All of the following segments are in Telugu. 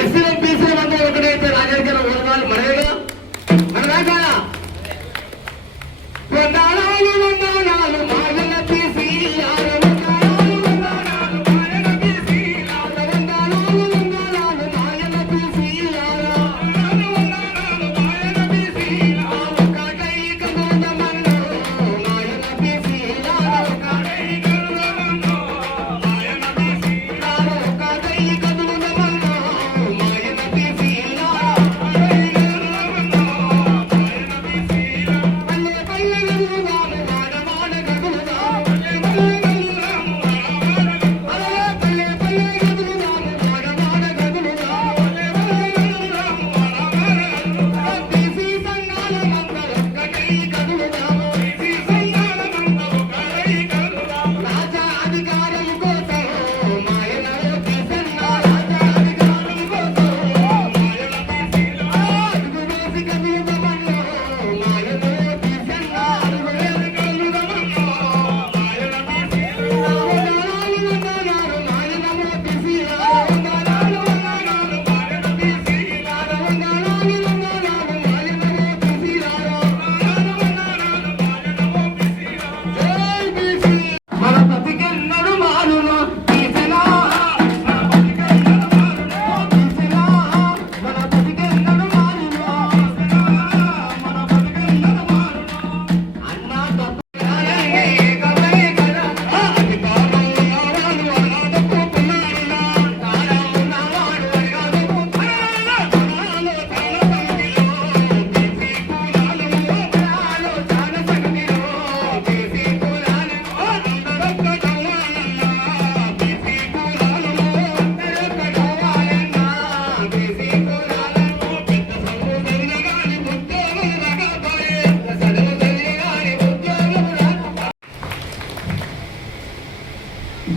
ఎస్సీలో బీసీల మధ్య ఒకటైతే రాజకీయ ఓడవాలి మనమేగా మన దాకా మాయల తీసి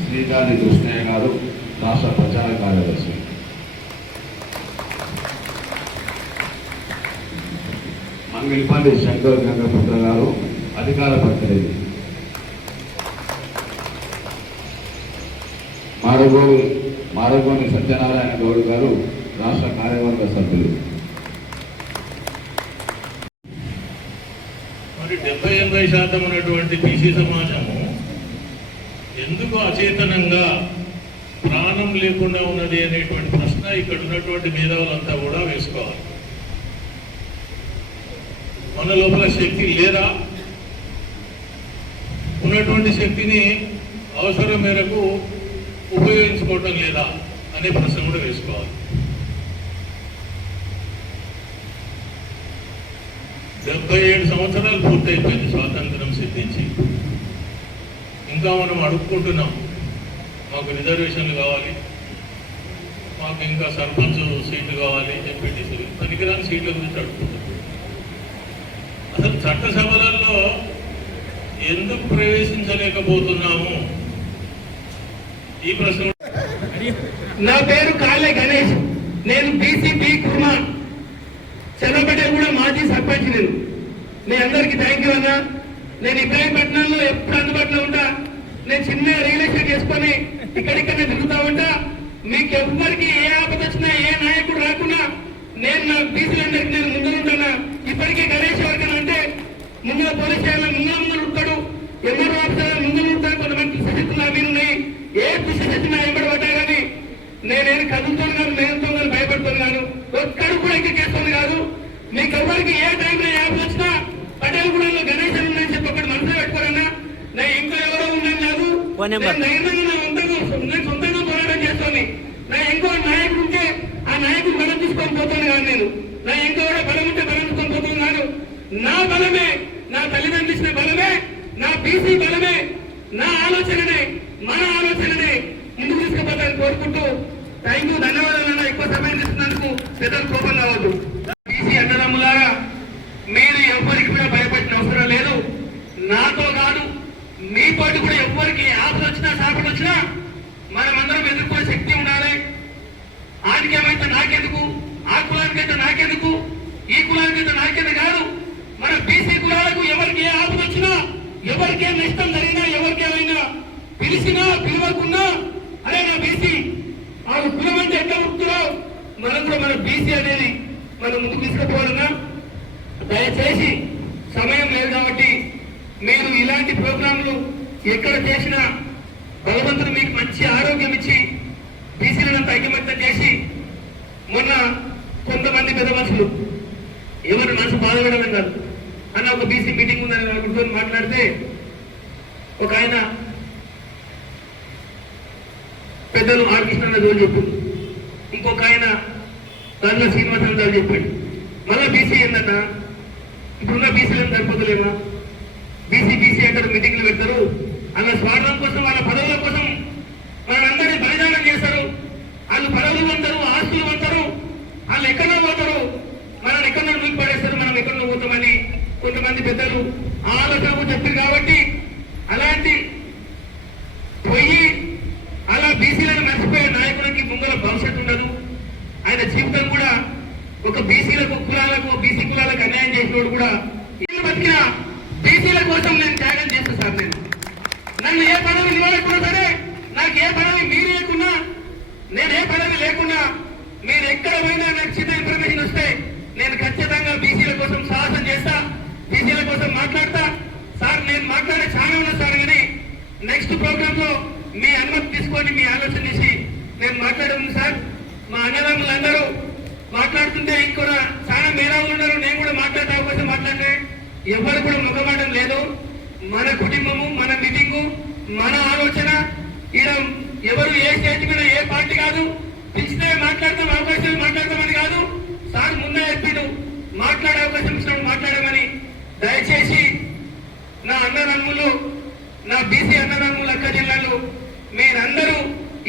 శ్రీకాళి కృష్ణయ్య గారు రాష్ట్ర ప్రచార కార్యదర్శి, మంగళపల్లి శంకర్ గంగపుత్ర గారు అధికార ప్రతినిధి, మారగోని సత్యనారాయణ గౌడ్ గారు రాష్ట్ర కార్యవర్గ సభ్యులు. మరి 70-80% ఉన్నటువంటి బీసీ సమాజము ఎందుకు అచేతనంగా ప్రాణం లేకుండా ఉన్నది అనేటువంటి ప్రశ్న ఇక్కడ ఉన్నటువంటి మేధావులంతా కూడా వేసుకోవాలి. మన లోపల శక్తి లేదా, ఉన్నటువంటి శక్తిని అవసరం మేరకు ఉపయోగించుకోవటం లేదా అనే ప్రశ్న కూడా వేసుకోవాలి. 77 సంవత్సరాలు పూర్తయిపోయింది స్వాతంత్రం సిద్ధించి. ఇంకా మనం అడుక్కుంటున్నాం, మాకు రిజర్వేషన్లు కావాలి, మాకు ఇంకా సర్పంచ్ సీట్లు కావాలి, ఎంపీటీసీలు పనికిరాని సీట్ల గురించి అడుగుతున్నాం. అసలు చట్టసభలలో ఎందుకు ప్రవేశించలేకపోతున్నాము ఈ ప్రశ్న. నా పేరు కాళ్ళే గణేష్, నేను బీసీ కుర్మా, చంద్రపేట కూడా మాజీ సర్పంచ్. మీ అందరికీ థ్యాంక్ యూ అన్నా. నేను ఇబ్రాహీంపట్నంలో ఎప్పుడు అందుబాటులో ఉంటా. నేను చిన్న రియల్ ఎస్టేట్ చేసుకొని ఇక్కడిక్కడనే తిరుగుతా ఉంటా. మీకు ఎవ్వరికి ఏ ఆపద వచ్చినా, ఏ నాయకుడు రాకున్నా నేను నా బీసీలందరికీ నేను ముందుంటానా. ఇప్పటికీ గణేష్ ఎవరికైనా అంటే ముందుగా పోలీస్ స్టేషన్లో ముందు ఉంటాడు, ఎవరు ఆఫీసర్ ముందు ఉంటాడు. కొంతమంది దుష్టశక్తులు నా మీద ఉన్నాయి. ఏ దుష్టశక్తి నా ఎంబడి పడ్డా కానీ నేనేం కదులుతాను కాదు, నేనుతో కానీ భయపడుతాను కాదు, ఒక్కడు కూడా ఇంకా కేసుకొని కాదు. మీకు ఎవరికి ఏ టైంలో ఏ ఆపద వచ్చినా పటేల్ కూడా గణేష్ ఉన్నాయని చెప్పి ఒకటి మనసులో పెట్టుకోరన్నా. నేను ఇంకా ఎవరో ఉన్నాను కాదు, నేను సొంతంగా పోరాటం చేస్తాను. నా ఇంకో నాయకుడు ఉంటే ఆ నాయకుడు బలం తీసుకొని పోతాను కాదు. నేను నా ఇంకో బలం ఉంటే బలం తీసుకొని పోతాను కాదు. నా బలమే, నా తల్లిదండ్రులు ఇచ్చిన బలమే, నా బీసీ బలమే, నా ఆలోచననే, మన ఆలోచననే ముందుకు తీసుకుపోతాను కోరుకుంటూ థ్యాంక్ యూ, ధన్యవాదాలు. ఎక్కువ సమయం తీసుకున్నందుకు పెద్దలు కోపం రావద్దు. బీసీ అన్నదమ్ములాగా మీరు ఎవరికి కూడా భయపడిన అవసరం లేదు. నాతో కాదు, మీతోటి కూడా ఎవరికి ఆపద వచ్చినా సాపడు వచ్చినా మనమందరం ఎదుర్కొనే శక్తి ఉండాలి. ఆడికేమైతే నాకెందుకు, ఆ కులానికైతే నాకెందుకు, ఈ కులానికైతే నాకెందుకు కాదు. మన బీసీ కులాలకు ఎవరికి ఏ ఆపద వచ్చినా, ఎవరికేం నష్టం జరిగినా, ఎవరికేమైనా పిలిచినా పిలవకున్నా అరే నా బీసీ వాళ్ళు కులం అంటే ఎట్లా ఉడుతున్నావు, మన మన బీసీ అనేది మనం ముందుకు తీసుకుపోవాలన్నా దయచేసి సమయం లేదు కాబట్టి మీరు ఇలాంటి ప్రోగ్రాంలు ఎక్కడ చేసినా భగవంతుడు మీకు మంచి ఆరోగ్యం ఇచ్చి బీసీలను ఐకమత్యం చేసి మొన్న కొంతమంది పెద్ద మనుషులు ఎవరి మనసు బాధపడమే కాదు అన్న ఒక బీసీ మీటింగ్ ఉందని కూర్చొని మాట్లాడితే ఒక ఆయన పెద్దలు ఆర్కృష్ణ రోజు చెప్పింది, ఇంకొక ఆయన దాంట్లో శ్రీనివాసరావు గారు చెప్పాడు. మళ్ళీ బీసీ ఏందన్నా ఇప్పుడున్న బీసీలను సరిపోతులేమా, బీసీ అంటారు, మీటింగ్లు పెడతారు, అలా స్వార్థం కోసం వాళ్ళ పదవుల కోసం వాళ్ళందరినీ బలిదానం చేస్తారు. వాళ్ళు పదవులు అంటారు, ఆస్తులు అంటారు, వాళ్ళు ఎక్కడో పోతారు, మనల్ని ఎక్కడో మీకు పడేస్తారు, మనం ఎక్కడో పోతామని కొంతమంది పెద్దలు ఆలోచన చెప్పారు. కాబట్టి అలాంటి పోయి అలా బీసీలను మర్చిపోయే నాయకుడికి ముంగల భవిష్యత్తు ఉండదు. ఆయన జీవితం కూడా ఒక బీసీలకు కులాలకు బీసీ కులాలకు అన్యాయం చేసినోడు కూడా ఇల్లు బతికిన బీసీల కోసం నేను త్యాగం చేస్తాను సార్. నన్ను ఏ పదవి ఇవ్వలేకున్నా సరే, నాకు ఏ పదవి మీరు లేకున్నా, నేను ఏ పదవి లేకున్నా, మీరు ఎక్కడ పోయినా నాకు చిన్న ఇన్ఫర్మేషన్ వస్తే నేను ఖచ్చితంగా బీసీల కోసం సాహసం చేస్తా, బీసీల కోసం మాట్లాడతా సార్. నేను మాట్లాడే చాలా ఉన్నా సార్, కానీ నెక్స్ట్ ప్రోగ్రామ్ లో మీ అనుమతి తీసుకొని మీ ఆలోచన చేసి నేను మాట్లాడాను సార్. మా అన్నదమ్ములందరూ మాట్లాడుతుంటే ఇంకొక చాలా మేధావులు ఉన్నారు, నేను కూడా మాట్లాడే అవకాశం మాట్లాడితే ఎవరు కూడా ముఖమాటం లేదు. మన కుటుంబము, మన మీటింగు, మన ఆలోచన. ఇలా ఎవరు ఏ స్టేజ్ మీద ఏ పార్టీ కాదు, పిలిస్తే మాట్లాడతాం, అవకాశం మాట్లాడతామని కాదు. సార్ ముందే చెప్పాడు, మాట్లాడే అవకాశం ఇచ్చినప్పుడు మాట్లాడమని. దయచేసి నా అన్నదమ్ములు, నా బీసీ అన్నదమ్ములు, అక్క జిల్లాలు, మీరందరూ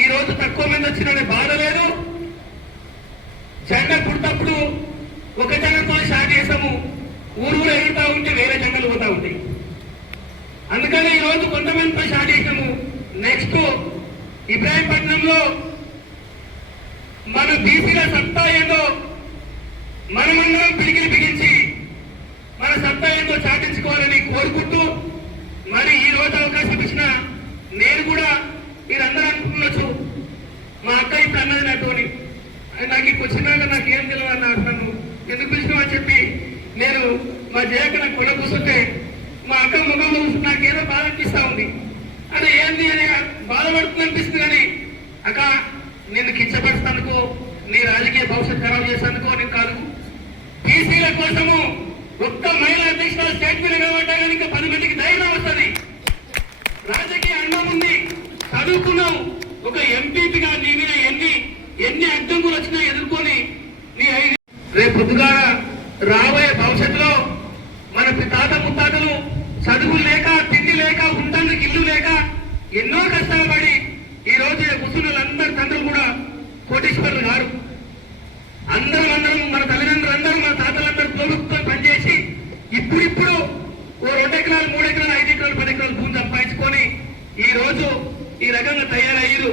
ఈ రోజు తక్కువ మంది వచ్చిన బాధ లేదు. జెండా పుట్టప్పుడు ఒక జెండాతో స్టార్ట్ చేసాము, ఊరు ఎగురుతా ఉంటే వేరే జెండాలు పోతా ఉంటాయి. అందుకని ఈ రోజు కొంతమందితో స్టార్ట్ చేసాము. నెక్స్ట్ ఇబ్రాహీంపట్నంలో మన బీసీల సత్తా ఏందో మనమందరం పిడికిలి బిగించి మన సత్తా ఏందో చాటించుకోవాలని కోరుకుంటూ, మరి ఈ రోజు అవకాశం ఇచ్చిన నేను కూడా మీరందరూ అనుకున్నచ్చు మా అక్క ఇప్పుడు అన్నది నాతోని, నాకు ఇప్పుడు వచ్చినాక నాకు ఏం తెలియదు అన్న అంటున్నాను, ఎందుకు పిలిచినావు అని చెప్పి నేను మా జయక నాకు కొడ కూర్చుంటే మా అక్క ముఖంలో కూర్చుంటే నాకు ఏదో బాధ అనిపిస్తా ఉంది. అదే ఏంది అని బాధపడుతుంది అనిపిస్తుంది. కానీ అక్క నిన్ను కించపరుస్తానుకో, నీ రాజకీయ భవిష్యత్తు ఖరాబ్ చేస్తానుకో నేను కాదు. బీసీల కోసము ఒక్క మహిళా అధ్యక్షుల స్టేట్ మీద నిలబడ్డా కానీ ఇంకా 10 మందికి ధైర్యం వస్తుంది. రాజకీయ అండం ఉంది, చదువుకున్నావు, ఒక ఎంపీగా నీ మీద ఎన్ని అడ్డంకులు వచ్చినా ఎదుర్కొని నీ రేపు పొద్దుగా రాబోయే భవిష్యత్తులో మన తాత ముత్తాతలు చదువులు లేక, తిండి లేక, ఉండడానికి ఇల్లు లేక ఎన్నో కష్టాలు పడి ఈ రోజు కూర్చున్నలందరి తండ్రులు కూడా కోటీశ్వరులు గారు. అందరం మన తల్లిదండ్రులందరూ, మన తాతలందరూ ప్రభుత్వం పనిచేసి ఇప్పుడు ఓ 2 ఎకరాలు, 3 ఎకరాలు, 5 ఎకరాలు, 10 ఎకరాలు భూమి సంపాదించుకొని ఈ రోజు ఈ రకంగా తయారయ్యారు.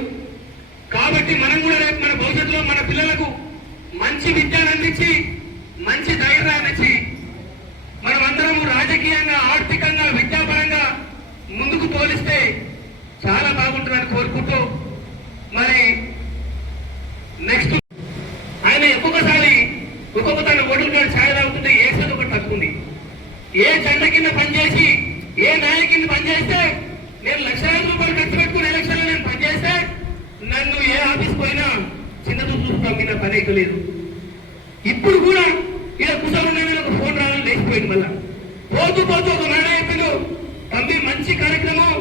కాబట్టి మనం కూడా రేపు మన భవిష్యత్తులో మన పిల్లలకు మంచి విద్యను అందించి, మంచి ధైర్యాన్ని ఇచ్చి మనమందరం రాజకీయంగా, ఆర్థికంగా, విద్యాపరంగా ముందుకు పోలిస్తే చాలా బాగుంటుందని కోరుకుంటూ, మరి నెక్స్ట్ ఆయన ఒక్కొక్క తన ఓటులు కూడా ఛాయ తాగుతుంటే ఏసేది ఒకటి తక్కువ. ఏ జెండ కింద పనిచేసి, ఏ నాయకు కింద పనిచేస్తే, నేను లక్షలాది రూపాయలు ఖర్చు పెట్టుకుని ఎలక్షన్లో నేను పనిచేస్తే నన్ను ఏ ఆఫీస్ పోయినా చిన్నది చూస్తాం మీద పని అయితే లేదు. ఇప్పుడు కూడా ఇలా కుసలు ఒక ఫోన్ రావాలని లేచిపోయింది. మళ్ళా పోతూ ఒక మాట చెప్పిండు, తమ్మి మంచి కార్యక్రమం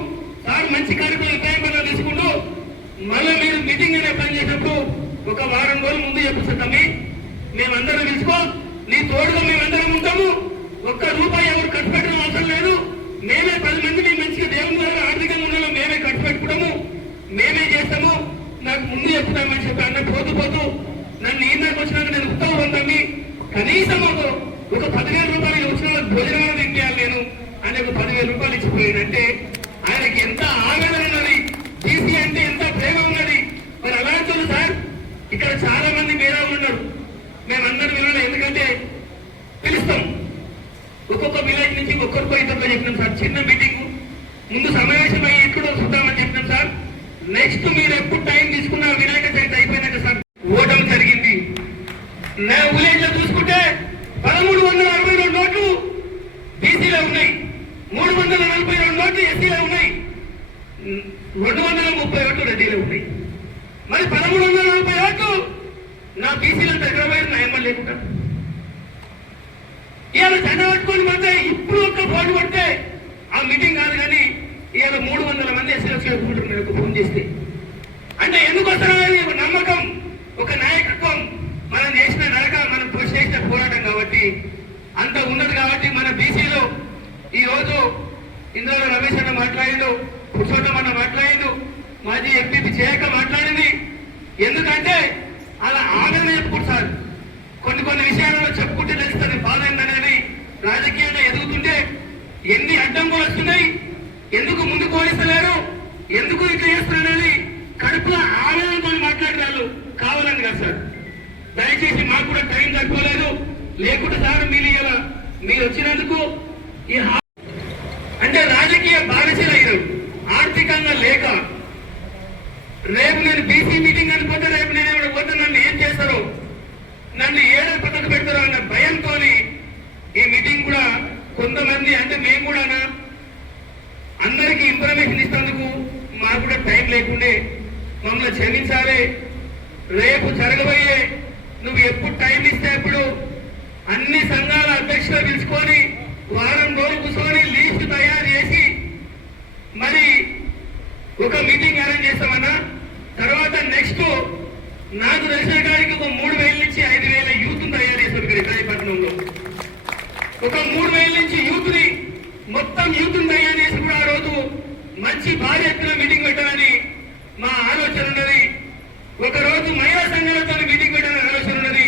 సార్, మంచి కార్యక్రమం ఇబ్రాహీంపట్నం తీసుకుంటూ మళ్ళీ మీరు మీటింగ్ అనే పని చేసినప్పుడు ఒక వారం రోజుల ముందు చెప్పిస్తాం, తమ్మి మేమందరం పిలుచుకో, నీ తోడుగా మేమందరం ఉంటాము, ఒక్క రూపాయి ఎవరు ఖర్చు పెట్టడం అవసరం లేదు, మేమే 10 మందిని మంచిగా దేవుని ద్వారా ఆర్థికంగా ఉండాలో మేమే ఖర్చు పెట్టుకోవడము, మేమే చేస్తాము, నాకు ముందు చెప్తామని చెప్పి అన్న పోతూ నన్ను ఈనాకు వచ్చినాక నేను ఉత్తమ పొందండి, కనీసం ఒక 10,000 రూపాయలు వచ్చిన భోజనం తింటాను నేను అని ఒక 10,000 రూపాయలు ఇచ్చిపోయాడంటే ఆయనకి ఎంత ఆవేదన ఉన్నది, బీసీ అంటే ఎంత ప్రేమ ఉన్నది. మరి అలాంటి సార్ ఇక్కడ చాలా మంది మేధావులు ఉన్నారు, మేమందరం వినాలి, ఎందుకంటే పిలుస్తాం. ఒక్కొక్క విలేజ్ నుంచి ఒక్కొక్కరు ఇద్దరు చెప్పినాం సార్. చిన్న మీటింగ్ ముందు సమావేశం అయ్యి ఎక్కడో చూద్దామని చెప్పినాం సార్. నెక్స్ట్ మీరు ఎప్పుడు టైం తీసుకున్న వినాయక చవితి అయిపోయినాక సార్ ఓటమి జరిగింది. నా విలేజ్ లో చూసుకుంటే 1362 నోట్లు బీసీలో ఉన్నాయి, 342 నోట్లు ఎస్సీలో ఉన్నాయి, 231 రెడ్డిలో ఉన్నాయి. మరి 1340 ఓట్లు నా బీసీలంతా ఎక్కడ పోయారు? నా ఎమ్మెల్యే లేకుండా ఇవాళ జెండా పట్టుకొని పోతే ఇప్పుడు ఒక్క ఫోన్ కొడితే ఆ మీటింగ్ కాదు. కానీ ఇవాళ 300 మంది ఎస్సీ వచ్చి ఫోన్ చేస్తే అంటే ఎందుకు వస్తారనేది ఒక నమ్మకం, ఒక నాయకత్వం, మనం చేసిన నరక, మనం చేసిన పోరాటం కాబట్టి అంత ఉన్నది. కాబట్టి మన బీసీలో ఈ రోజు ఇందులో రమేష్ అన్న మాట్లాడిండు, పురుషోత్తం అన్న మాట్లాడిండు, మాజీ ఎంపీ చేయక మాట్లాడింది. ఎందుకంటే అలా ఆదరణ చెప్పుకుంటారు. కొన్ని విషయాలలో చెప్పుకుంటే తెలుస్తుంది బాధ ఏంటనేది. రాజకీయంగా ఎదుగుతుంటే ఎన్ని అడ్డంకులు వస్తున్నాయి, ఎందుకు ముందుకు పోలిస్తలేరు, ఎందుకు ఇట్లా చేస్తున్నారనేది కడుపులో ఆవేదనతో మాట్లాడినారు కావాలని కదా సార్. దయచేసి మాకు కూడా టైం సరిపోలేదు, లేకుంటే సార్ మీరు వచ్చినందుకు ఈ అంటే రాజకీయ బానిసలు అయ్యారు ఆర్థికంగా లేక. రేపు నేను బీసీ మీటింగ్ అనిపోతే రేపు నేను ఎవరు పోతే నన్ను ఏం చేస్తారో, నన్ను ఏదో పక్కకు పెడతారో అన్న భయంతో ఈ మీటింగ్ కూడా కొంతమంది అంటే మేము కూడా అందరికీ ఇన్ఫర్మేషన్ ఇస్తేందుకు మాకు కూడా టైం లేకుండే మమ్మల్ని క్షమించాలి. రేపు జరగబోయే నువ్వు ఎప్పుడు టైం ఇస్తే అప్పుడు అన్ని సంఘాల అధ్యక్షులు పిలుచుకొని వారం రోజులు కూర్చొని లిస్ట్ తయారు చేసి మరి ఒక మీటింగ్ అరేంజ్ చేస్తామన్నా. తర్వాత నెక్స్ట్ నాకు తెలిసిన కాడికి ఒక 3000 నుంచి 5000 యూత్ తయారు చేస్తారు విశాఖపట్నంలో. ఒక 3000 నుంచి యూత్ ని మొత్తం యూత్ తయారు చేసి కూడా ఆ రోజు మంచి భారీ ఎత్తున మీటింగ్ పెట్టాలని మా ఆలోచన ఉన్నది. ఒక రోజు మహిళా సంఘాలతో మీటింగ్ పెట్టాలని ఆలోచన ఉన్నది.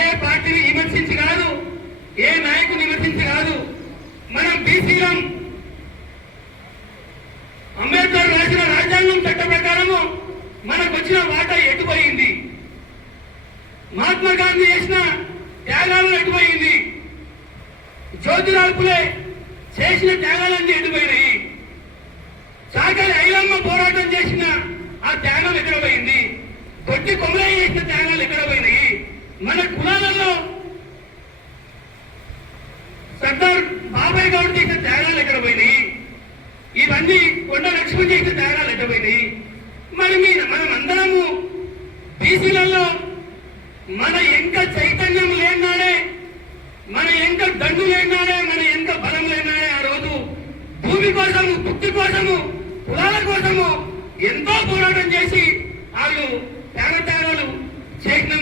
ఏ పార్టీని విమర్శించి కాదు, ఏ నాయకుని విమర్శించి కాదు, మనం బీసీలం అంబేద్కర్ రాసిన రాజ్యాంగం చట్ట ప్రకారము మనకు వచ్చిన వాటా ఎటుపోయింది, మహాత్మా గాంధీ చేసిన త్యాగాలను ఎటుపోయింది, జ్యోతిరావు పులే చేసిన త్యాగాలన్నీ ఎటుపోయినాయి, చాకలి ఐలమ్మ పోరాటం చేసిన ఆ త్యాగం ఎక్కడ పోయింది, కొట్టి కొమరయ్య చేసిన త్యాగాలు ఎక్కడ పోయినాయి, మన కులాలలో సర్దార్ బాబాయ్ గౌడ్ చేసిన త్యాగాలు ఎక్కడ పోయినాయి, ఇవన్నీ కొండ లక్ష్మణ్ చేసిన త్యాగాలు ఎక్కడ పోయినాయి. మరి మనం అందరము బీసీలలో మన ఎంత చైతన్యం లేనాడే, మన ఎంత దండు లేనాడే, మన ఎంత బలం లేనాడే ఆ రోజు భూమి కోసము, భక్తి కోసము, కులాల కోసము ఎంతో పోరాటం చేసి వాళ్ళు త్యాగాలు చేసిన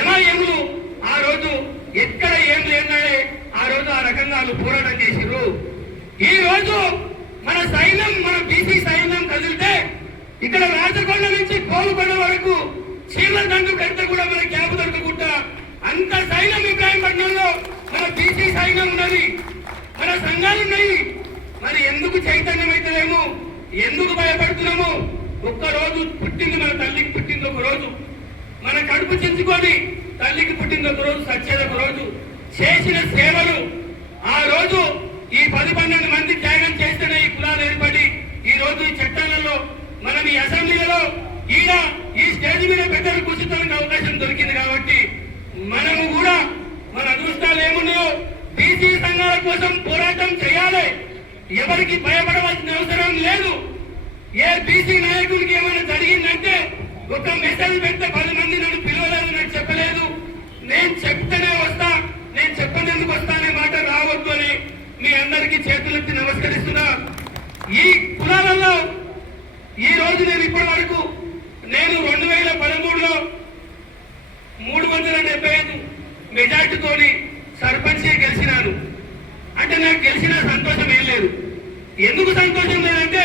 ఎమాయములు ఆ రోజు ఎక్కడ ఏం లేనాడే ఆ రోజు ఆ రకంగా వాళ్ళు పోరాటం చేసిర్రు. ఈ రోజు మన సైన్యం, మన బీసీ సైన్యం కదిలితే ఇక్కడ రాజకొండ నుంచి కోలుకొండ వరకు చీల దండు కడితే కూడా మన క్యాబ్ దొరకకుండా అంత సైన్యం ఇబ్రాహీంపట్నంలో మన బీసీ సైన్యం ఉన్నది, మన సంఘాలు ఉన్నాయి. మరి ఎందుకు చైతన్యం అయితేనేమో, ఎందుకు భయపడుతున్నాము? ఒక్కరోజు పుట్టింది మన తల్లికి, పుట్టింది ఒక రోజు, మన కడుపు చించుకొని తల్లికి పుట్టింది ఒక రోజు, సచ్చేది ఒక రోజు. చేసిన సేవలు ఆ రోజు ఈ 10-12 మంది త్యాగం చేస్తేనే ఈ కులాలు ఏర్పడి ఈ రోజు ఈ చట్టాలలో మనం ఈ అసెంబ్లీలో ఈ స్టేజ్ మీద పెద్దలు కూర్చుకోవడానికి అవకాశం దొరికింది. కాబట్టి మనము కూడా మన అదృష్టాలు ఏమున్నాయో బీసీ సంఘాల కోసం పోరాటం చేయాలి. ఎవరికి భయపడవలసిన అవసరం లేదు. ఏ బీసీ నాయకుడికి ఏమైనా జరిగిందంటే ఒక మెసేజ్ పెడితే 10 మంది నన్ను పిలవలేదు, నాకు చెప్పలేదు, నేను చెప్తేనే వస్తా, నేను చెప్పనేందుకు వస్తా అనే మాట రావద్దు అని మీ అందరికీ చేతులెత్తి నమస్కరిస్తున్నా. ఈ కులాలలో ఈ రోజు నేను ఇప్పటి వరకు 2013లో 375 మెజార్టీతోని సర్పంచ్ గెలిచినాను. అంటే నాకు గెలిచిన సంతోషం ఏం లేదు. ఎందుకు సంతోషం లేదంటే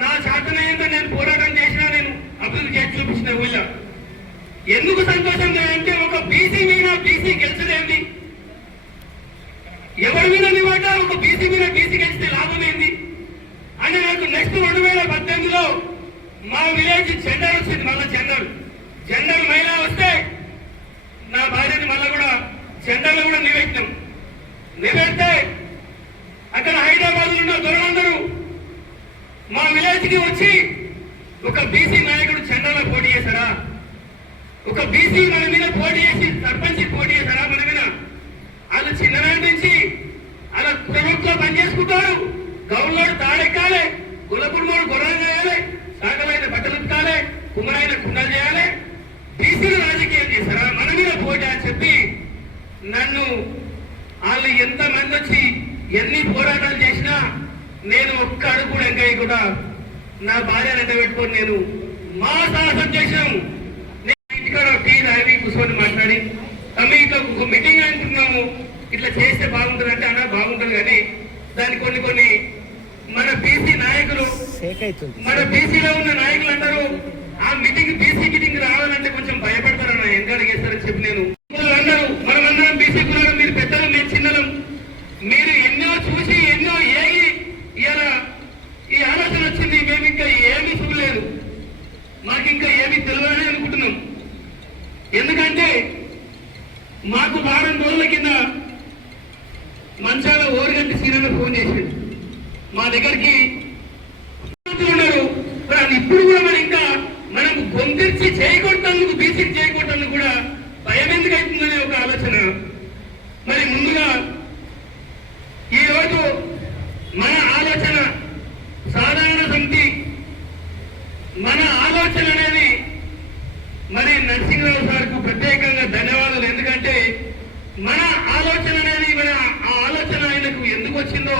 నా శాతనయంగా నేను పోరాటం చేసినా, నేను అభివృద్ధి చేసి చూపించిన ఊళ్ళో. ఎందుకు సంతోషం లేదంటే ఒక బీసీ మీద బీసీ గెలిచదేంది, ఎవరి మీద నివాట ఒక బీసీ మీద బీసీ గెలిస్తే లాభం ఏంది అని నాకు నెక్స్ట్ 2018లో మా విలేజ్ జెండర్ వచ్చింది. మళ్ళా జెండర్ మహిళ వస్తే నా భార్యని మళ్ళా కూడా జెండర్లో కూడా నివేడితే అక్కడ హైదరాబాద్ ఉన్న దొరలందరూ మా విలేజ్ కి వచ్చి ఒక బీసీ నాయకుడు జెండర్లో పోటీ చేశారా? ఒక బీసీ మన మీద పోటీ చేసి సర్పంచ్ పోటీ చేశారా మన మీద? వాళ్ళు చిన్ననాటి నుంచి అలా ప్రభుత్వ పని చేసుకుంటారు. గౌన్లోడు తాడెక్కాలి, గులకుర్మోడు గొర్రెలు చేయాలి, సాగలైన బట్టలు ఉతకాలి, కుమ్మరైన కుండలు చేయాలి. బీసీలు రాజకీయం చేశారా మన మీద పోటీ అని చెప్పి నన్ను వాళ్ళు ఎంతమంది వచ్చి ఎన్ని పోరాటాలు చేసినా నేను ఒక్క అడుగు కూడా ఎంకయ్యకుండా నా భార్యను ఎంట పెట్టుకొని నేను మా సాహసం చేసినాము. నేను ఇంటికాడ టీ తాగి కూర్చొని మాట్లాడి తమ్మి ఇట్లా ఒక మీటింగ్ అంటున్నాము, ఇట్లా చేస్తే బాగుంటుంది అంటే అన్నా బాగుంటుంది, కానీ దాని కొన్ని మన బీసీ నాయకులు, మన బీసీలో ఉన్న నాయకులు అంటారు ఆ మీటింగ్ బీసీ మీటింగ్ రావాలంటే కొంచెం భయపడతారన్న, ఎంకడిగేస్తారని చెప్పి నేను అన్నారు. మనమందరం బీసీ కులాలు, మీరు పెద్దలు, మేము చిన్నలం, మీరు ఎన్నో చూసి ఎన్నో ఏగి ఇలా ఈ ఆలోచన వచ్చింది. మేము ఇంకా ఏమీ చూడలేదు, మాకు ఇంకా ఏమీ తెలియదని అనుకుంటున్నాం. ఎందుకంటే మాకు వారం రోజుల కింద మంచాల ఓరిగంటి సీనియర్ ఫోన్ చేసాడు మా దగ్గరికి. ఉన్నారు ఇప్పుడు కూడా మరి ఇంకా మనం గొంతిర్చి చేయకూడతానికి, బీసీకి చేయకూడతానికి కూడా భయం ఎందుకు అవుతుందనే ఒక ఆలోచన. మరి ముందుగా ఈరోజు మన ఆలోచన సాధారణ సమితి, మన ఆలోచన అనేది మరి నరసింహరావు సార్కు ప్రత్యేకంగా ధన్యవాదాలు. ఎందుకంటే మన ఆలోచన అనేది, మన ఆ ఆలోచన ఆయనకు ఎందుకు వచ్చిందో,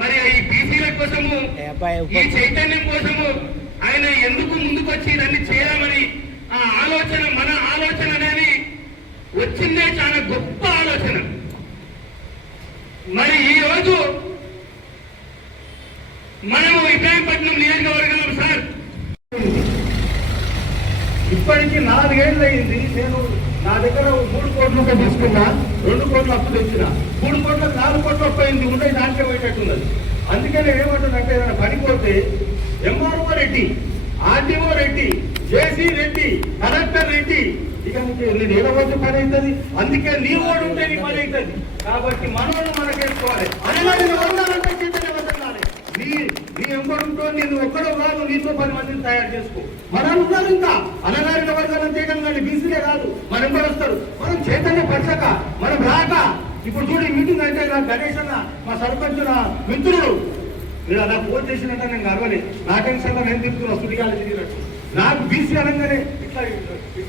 మరి ఈ బీసీల కోసము, ఈ చైతన్యం కోసము ఆయన ఎందుకు ముందుకు వచ్చి దాన్ని చేయాలని ఆ ఆలోచన, మన ఆలోచన అనేది వచ్చిందే చాలా గొప్ప ఆలోచన. మరి ఈ రోజు మనము ఇబ్రాహీంపట్నం నియోజకవర్గంలో సార్ ఇప్పటికీ 4 ఏళ్ళు అయింది. నేను నా దగ్గర 3 కోట్ల రూపాయలు తీసుకున్నా, 2 కోట్ల అప్పు తెచ్చిన, 3 కోట్లకు 4 కోట్ల అప్పు అయింది, ఉండే దానికే పోయేటట్టున్నది. అందుకే నేను ఏమంటున్నానంటే ఏదైనా పనిపోతే ఎంఆర్ఓ రెడ్డి, ఆర్డీఓ రెడ్డి, జేసీ రెడ్డి, కలెక్టర్ రెడ్డి, ఇక నేను ఏడవద్దు పని అవుతుంది. అందుకే నీ ఓడు ఉంటే నీ పని అవుతుంది. కాబట్టి మనోళ్ళు మనకేసుకోవాలి. అనగానే వండాలంటే చింతనే వదలాలి. నీ ఎంబడుంటో నేను ఒక్కడో కాదు, నీతో 10 మందిని తయారు చేసుకో. మనం ఉన్నారు ఇంకా అనగారిన వర్గాలను చేయడం కానీ బీసీలే కాదు, మన ఎంబడి వస్తారు. మనం చైతన్య పరచక, మనం రాక, ఇప్పుడు చూడు ఈ మీటింగ్ అయితే నాకు గణేష్ అన్న మా సర్పంచ్ నా మిత్రుడు, మీరు అలా ఫోన్ చేసినట్ట నేను అరవలే, నా టెన్షన్ లో నేను తిరుగుతున్నా, సుడిగాలి తిరిగినట్టు. నాకు బీసీ అనగానే ఇట్లా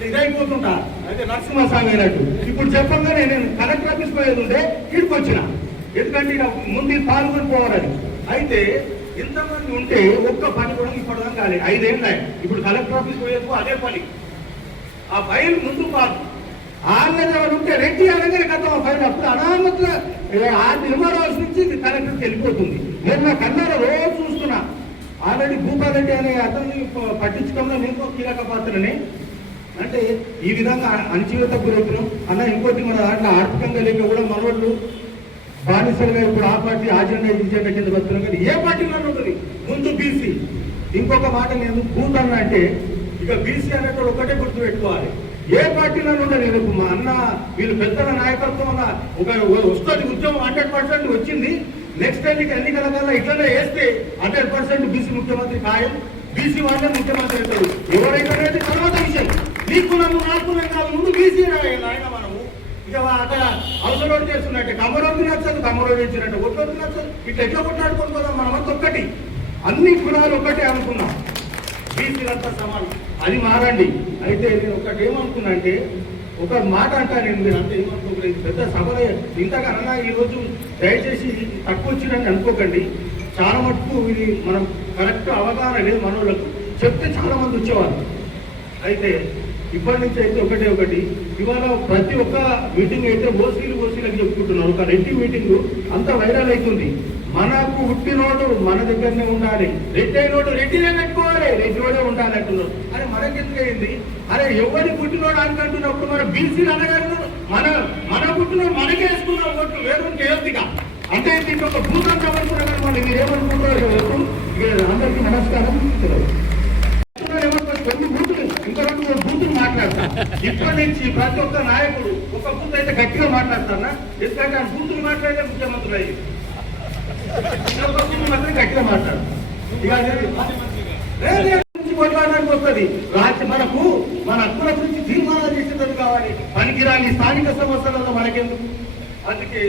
ఇదైపోతుంటా, అయితే నరసింహ సాగు అయినట్టు. ఇప్పుడు చెప్పంగానే నేను కలెక్టర్ ఆఫీస్ పోయేది ఉంటే ఇక్కడికి వచ్చిన, ఎందుకంటే ఇక ముందు పాల్గొని పోవాలని. అయితే ఇంతమంది ఉంటే ఒక్క పని కూడా ఇప్పటిదాకా కాలేదు. 5 ఏళ్ళు ఇప్పుడు కలెక్టర్ ఆఫీస్ పోయేందుకు అదే పని. ఆ ఫైల్ ముందు కాదు, ఆన్లైన్ ఉంటే రెడ్డి అనగానే కదా ఆ ఫైల్ అప్పుడు అనామతుల నిర్మాణాల్సి నుంచి కలెక్టర్కి వెళ్ళిపోతుంది. నేను నా కన్నారా రోజు చూస్తున్నా. ఆల్రెడీ భూపాలరెడ్డి అనే అతన్ని పట్టించడంలో నేను కీలక పాత్రని. అంటే ఈ విధంగా అణచివేత గురవుతున్నాం అన్న. ఇంకోటి మన దాంట్లో ఆర్థికంగా లేక కూడా మనోళ్ళు బానిసలుగా ఇప్పుడు ఆ పార్టీ ఆచరణ విజయంగా కింద వస్తున్నాం. కానీ ఏ పార్టీలో ఉంటుంది ముందు బీసీ. ఇంకొక మాట నేను బూత్ అన్న అంటే ఇక బీసీ అనేటోడు ఒకటే గుర్తు పెట్టుకోవాలి. ఏ పార్టీలో ఉండదు. రేపు మా అన్న వీళ్ళు పెద్దల నాయకత్వం ఒక వస్తుంది ఉద్యమం 100% వచ్చింది. నెక్స్ట్ ఎన్నికల కల్లా ఇట్లనే వేస్తే 100% బీసీ ముఖ్యమంత్రి ఖాయం. బీసీ వాళ్ళే ముఖ్యమంత్రి అవుతారు. ఎవరైతే తర్వాత విషయం నీకున్నాము నాకున్నాం కాదు, ముందు బీసీ ఆయన మనము. ఇక అక్కడ అవసరం చేస్తున్నట్టే కమ్మరోజు నచ్చదు, కమ్మరోజు ఇచ్చినట్టు ఒక్కరోజు నచ్చదు. ఇట్లా ఎట్లా కొట్లాడుకొని పోదాం, మనమంతా ఒక్కటి, అన్ని కులాలు ఒక్కటే అనుకున్నాం, బీసీలంతా సమానం. అది మారండి. అయితే నేను ఒకటి ఏమనుకున్నా అంటే, ఒక మాట అంటా నేను, మీరు అంతా ఏమనుకోలేదు, పెద్ద సభలో ఇంతకన్నా ఈరోజు దయచేసి తక్కువ వచ్చిందని అనుకోకండి. చాలా మటుకు ఇది మనం కరెక్ట్ అవగాహన లేదు మనోళ్ళకు. చెప్తే చాలా మంది వచ్చేవారు. అయితే ఇప్పటి నుంచి అయితే ఒకటి ఇవాళ ప్రతి ఒక్క మీటింగ్ అయితే ఓసీలకు చెప్పుకుంటున్నారు. ఒక రెడ్డి మీటింగ్ అంత వైరల్ అవుతుంది. మనకు పుట్టినోడు మన దగ్గరనే ఉండాలి, రెడ్డి అయినోడు రెడ్డినే పెట్టుకోవాలి, రెడ్డిలోనే ఉండాలి అంటున్నారు. అరే మనకెందుకైంది? అరే ఎవరి పుట్టినోడు అనుకుంటున్నప్పుడు మన బీసీలు అనగానే మన పుట్టినోడు మనకే వేసుకున్నాం ఓట్లు, వేరు చేయొద్దుగా. అంటే దీనికి ఒక భూతం చదువుకున్నా మనం మీరు ఏమనుకుంటారో అందరికీ నమస్కారం. కొన్ని బూతులు ఇంకో 2 బూతులు మాట్లాడతా. ఇప్పటి నుంచి ప్రతి ఒక్క నాయకుడు ఒక బూత్ అయితే గట్టిగా మాట్లాడతారా, ఎందుకంటే ఆ బూతులు మాట్లాడితే ముఖ్యమంత్రులు అయ్యి మాత్రం గట్టిగా మాట్లాడు. ఇక కొట్లాడడానికి వస్తుంది. మనకు మన హక్కుల గురించి తీర్మానాలు చేసేది కావాలి. పనికిరాని స్థానిక సమస్యలలో మనకెందుకు? అందుకే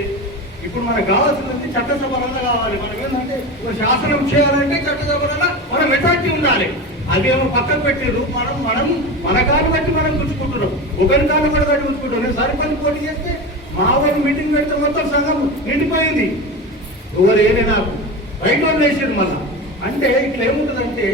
ఇప్పుడు మనకు కావాల్సింది చట్టసభలలో కావాలి. మనం ఏంటంటే ఒక శాసనం చేయాలంటే చట్టసభలలో మనం మెజార్టీ ఉండాలి. అదేమో పక్కకు పెట్టారు. మనం మన కాలు బట్టి మనం గుంచుకుంటున్నాం, ఒకరి కాలు కూడా బట్టి గుంచుకుంటున్నాం. నేను సరిపల్లి పోటీ చేస్తే మా వాళ్ళు మీటింగ్ పెడితే మొత్తం సంఘం నిండిపోయింది. ఎవరు ఏదైనా రైట్ వాళ్ళు వేసారు మళ్ళా. అంటే ఇట్లా ఏముంటుందంటే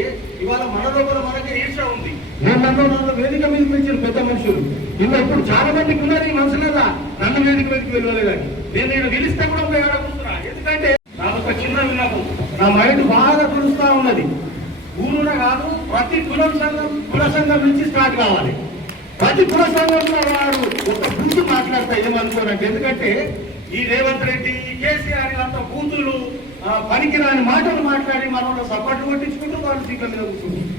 ఇవాళ మన లోపల మనకి ఈర్ష ఉంది. నన్ను వేదిక మీద పెంచారు పెద్ద మనుషులు. ఇంకా ఇప్పుడు చాలా మందికి ఉన్నారు ఈ మనుషులదా నన్ను వేదిక మీదకి వెళ్ళలేదని. నేను గెలిస్తే కూడా కూర్చున్నా. ఎందుకంటే నాకు ఒక చిన్న విన్నపం, నా మైండ్ బాగా తుడుస్తా ఉన్నది. ఊరున కాదు, ప్రతి కుల సంఘం నుంచి స్టార్ట్ కావాలి. ప్రతి కుల సంఘంలో వారు ఒక బూతు మాట్లాడతా ఏమనుకోనంటే, ఎందుకంటే ఈ రేవంత్ రెడ్డి కేసీఆర్ అంత బూతులు పనికిరాని మాటలు మాట్లాడి మనలో సపోర్ట్ కొట్టించుకుంటూ వాళ్ళు సీట్ల మీద కూర్చుంటారు.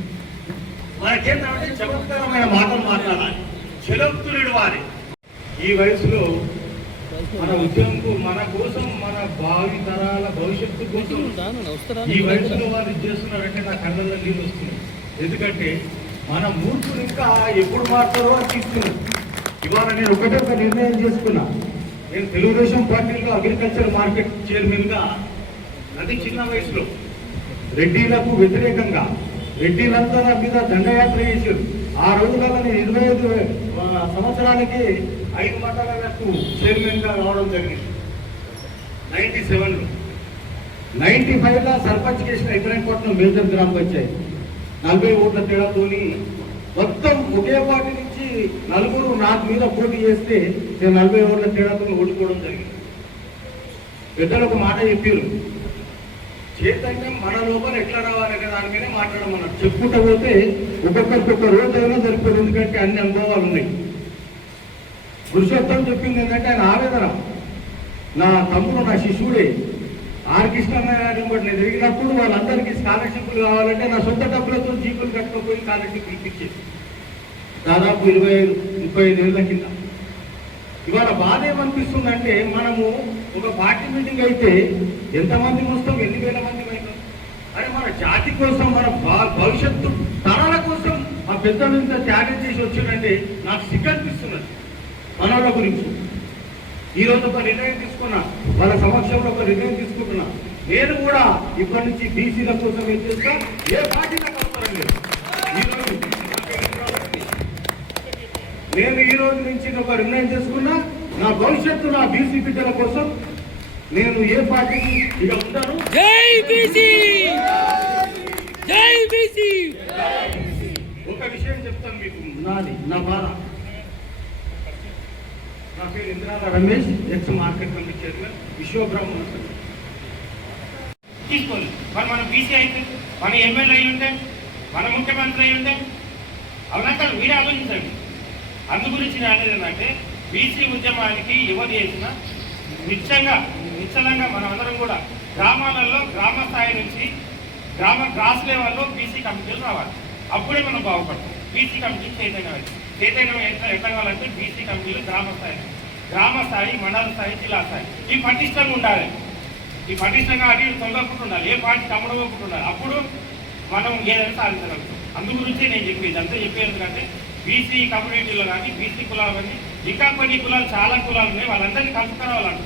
మనకేంటంటే చమత్కారమైన మాటలు మాట్లాడాలి, చెలక్తులుడు వారి. ఈ వయసులో మన ఉద్యమంకు, మన కోసం, మన భావి తరాల భవిష్యత్తు కోసం ఈ వయసులో వాళ్ళు చేస్తున్నారంటే నా కళ్ళల్లో నీళ్ళు వస్తున్నాయి. ఎందుకంటే మన మూర్ఖులు ఇంకా ఎప్పుడు మారుతారో అని తీసుకున్నాం. ఇవాళ నేను ఒక నిర్ణయం చేసుకున్నా. నేను తెలుగుదేశం పార్టీలో అగ్రికల్చర్ మార్కెట్ చైర్మన్గా అది చిన్న వయసులో రెడ్డిలకు వ్యతిరేకంగా రెడ్డిలంతా నా మీద దండయాత్ర చేశారు. ఆ రోజులలో నేను 25 సంవత్సరాలకి 5 మండలాలకు చైర్మన్గా రావడం జరిగింది. 97లో 95లో సర్పంచ్ చేసిన ఇబ్రాహీంపట్నం మేజర్ గ్రామ పంచాయతీ 40 ఓట్ల తేడాతోని మొత్తం ఒకే పార్టీ నుంచి 4 నాకు మీద పోటీ చేస్తే నేను 40 ఓట్ల తేడాతో ఓడిపోవడం జరిగింది. పెద్దలు ఒక మాట చెప్పారు, చైతన్యం మన లోపల ఎట్లా రావాలనే దాని మీదే మాట్లాడమన్నారు. చెప్పుకుంటూ పోతే ఒక్కొక్కరికి ఒక్క రోజు అయినా సరిపోదు, ఎందుకంటే అన్ని అనుభవాలు ఉన్నాయి. పురుషోత్తం చెప్పింది ఏంటంటే ఆయన ఆవేదన. నా తమ్ముడు, నా శిష్యుడే ఆర్ కృష్ణనారాయణ కూడా నేను తిరిగినప్పుడు వాళ్ళందరికీ స్కాలర్షిప్లు కావాలంటే నా సొంత డబ్బులతో జీపులు కట్టుకోపోయి స్కాలర్షిప్ ఇప్పించేది దాదాపు 25-35 ఏళ్ల కింద. ఇవాళ బాధ ఏమనిపిస్తుందంటే, మనము ఒక పార్టీ మీటింగ్ అయితే ఎంతమంది వస్తాం, ఎన్ని వేల మంది అవుతాం. అరే మన జాతి కోసం, మన భవిష్యత్తు తరాల కోసం ఆ పెద్దలు ఇంత త్యాగం చేసి వచ్చిందంటే నాకు సిగ్గనిపిస్తున్నది మన వాళ్ళ గురించి. ఈరోజు ఒక నిర్ణయం తీసుకున్నా, వాళ్ళ సమక్షంలో ఒక నిర్ణయం తీసుకుంటున్నా. నేను కూడా ఇప్పటి నుంచి బీసీల కోసం ఏం చేస్తా, ఏ పార్టీలకు అవసరం లేదు. నేను ఈ రోజు నుంచి ఒక నిర్ణయం చేసుకున్నా, నా భవిష్యత్తు నా బీసీ బిడ్డల కోసం నేను ఏ పార్టీకి ఇక ఉంటాను. జై బీసీ, జై బీసీ. ఒక విషయం చెప్తాను మీకు, నా బాధ. నా పేరు Indrala Ramesh, ex market committee chairman, Vishwabrahmana తీసుకోండి. మరి మనం బీసీ అయితే, మన ఎమ్మెల్యే అయి ఉంటే, మన ముఖ్యమంత్రి అయి ఉంటే, అవునంతా మీరే ఆలోచించండి. అందు గురించి నేను అనేది ఏంటంటే, బీసీ ఉద్యమానికి ఎవరు చేసినా నిశ్చలంగా మనం అందరం కూడా గ్రామాలలో, గ్రామ స్థాయి నుంచి గ్రాస్ లెవెల్లో బీసీ కమిటీలు రావాలి. అప్పుడే మనం బాగుపడతాం. బీసీ కమిటీ చైతన్యం ఎట్లా కావాలంటే, బీసీ కమిటీలు గ్రామ స్థాయి, మండల స్థాయి, జిల్లా స్థాయి ఈ పటిష్టంగా ఉండాలి. ఈ పటిష్టంగా అటు తొందరకుండా ఉండాలి, ఏ పార్టీ అమ్ముడవకుండా ఉండాలి. అప్పుడు మనం ఏదైనా సాధించగలుగుతాం. అందు గురించి నేను చెప్పేది అంతా చెప్పేది. ఎందుకంటే బీసీ కమ్యూనిటీలో కానీ, బీసీ కులాలు కానీ, ఇంకా కొన్ని కులాలు, చాలా కులాలు ఉన్నాయి, వాళ్ళందరినీ కలుపుకోవాలంట.